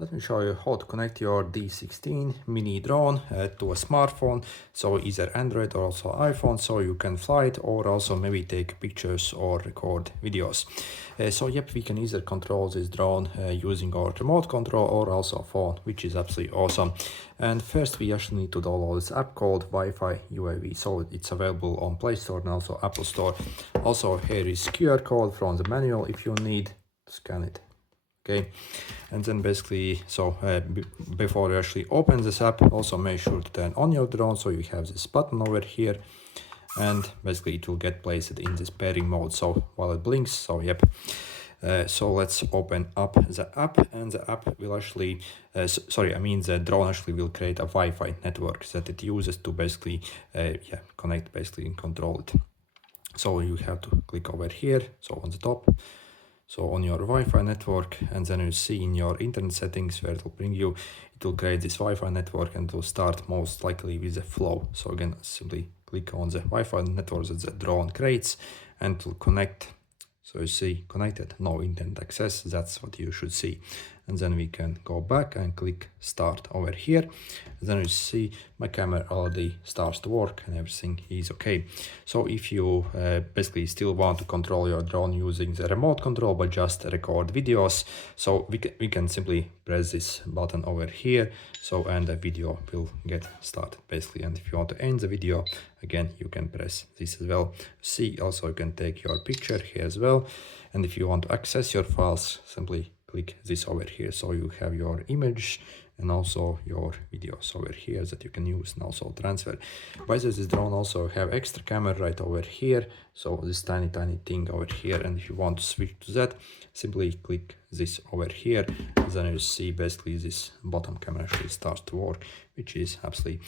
Let me show you how to connect your D16 Mini Drone to a smartphone, so either Android or also iPhone, so you can fly it or also maybe take pictures or record videos. We can either control this drone using our remote control or also phone, which is absolutely awesome. And first we actually need to download this app called Wi-Fi UAV, so it's available on Play Store and also Apple Store. Also here is QR code from the manual if you need to scan it. Okay, and then basically, before you actually open this app, also make sure to turn on your drone, so you have this button over here, and basically it will get placed in this pairing mode, so while it blinks. So let's open up the app, and the app will actually the drone actually will create a Wi-Fi network that it uses to basically connect and control it. So you have to click over here, so on the top, so on your Wi-Fi network, and then you see in your internet settings where it will bring you, it will create this Wi-Fi network and it will start most likely with a flow. So again, simply click on the Wi-Fi network that the drone creates and it will connect. So you see connected, no internet access, that's what you should see. And then we can go back and click start over here. And then you see my camera already starts to work and everything is okay. So if you basically still want to control your drone using the remote control but just record videos, so we can simply press this button over here, so and the video will get started basically. And if you want to end the video, again you can press this as well. See, also you can take your picture here as well, and if you want to access your files, simply click this over here, so you have your image and also your videos over here that you can use and also transfer. By the way, this drone also have extra camera right over here, so this tiny thing over here, and if you want to switch to that, simply click this over here, and then you see basically this bottom camera actually starts to work, which is absolutely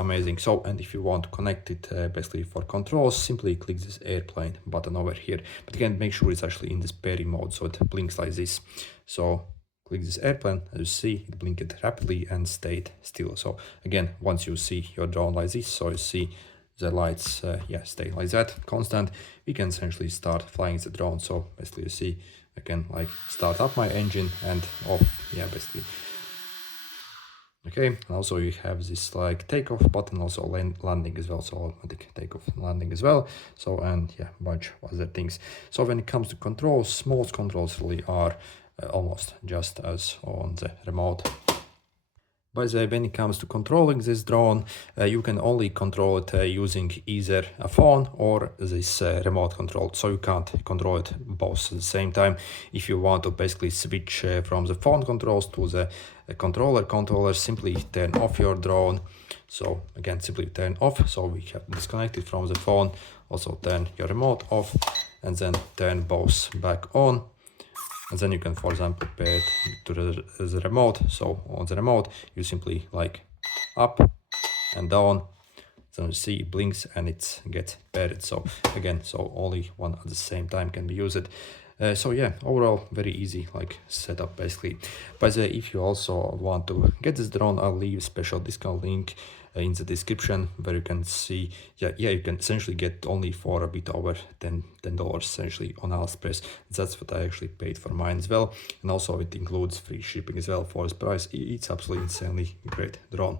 amazing. So, and if you want to connect it basically for controls, simply click this airplane button over here, but again make sure it's actually in this pairing mode, so it blinks like this. So click this airplane, as you see it blinked rapidly and stayed still. So again, once you see your drone like this, so you see the lights stay like that constant, we can essentially start flying the drone. So basically you see I can like start up my engine and off, basically. Okay, and also you have this like takeoff button, also landing as well, so automatic takeoff and landing as well. So, and bunch of other things. So when it comes to controls, most controls really are almost just as on the remote. By the way, when it comes to controlling this drone, you can only control it using either a phone or this remote control. So you can't control it both at the same time. If you want to basically switch from the phone controls to the controller, simply turn off your drone. So again, simply turn off. So we have disconnected from the phone. Also turn your remote off and then turn both back on. And then you can, for example, pair it to the remote. So on the remote, you simply like up and down. So you see it blinks and it gets paired. So again, so only one at the same time can be used. Overall very easy like setup basically. By the way, if you also want to get this drone, I'll leave a special discount link in the description where you can see you can essentially get only for a bit over $10 essentially on AliExpress. That's what I actually paid for mine as well, and also it includes free shipping as well for this price. It's absolutely insanely great drone.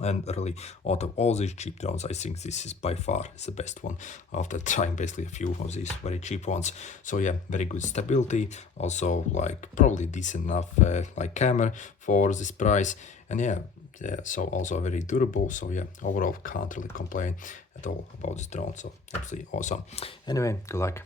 And really, out of all these cheap drones, I think this is by far the best one after trying basically a few of these very cheap ones. So very good stability, also like probably decent enough like camera for this price, and so also very durable. So overall can't really complain at all about this drone. So absolutely awesome. Anyway, good luck.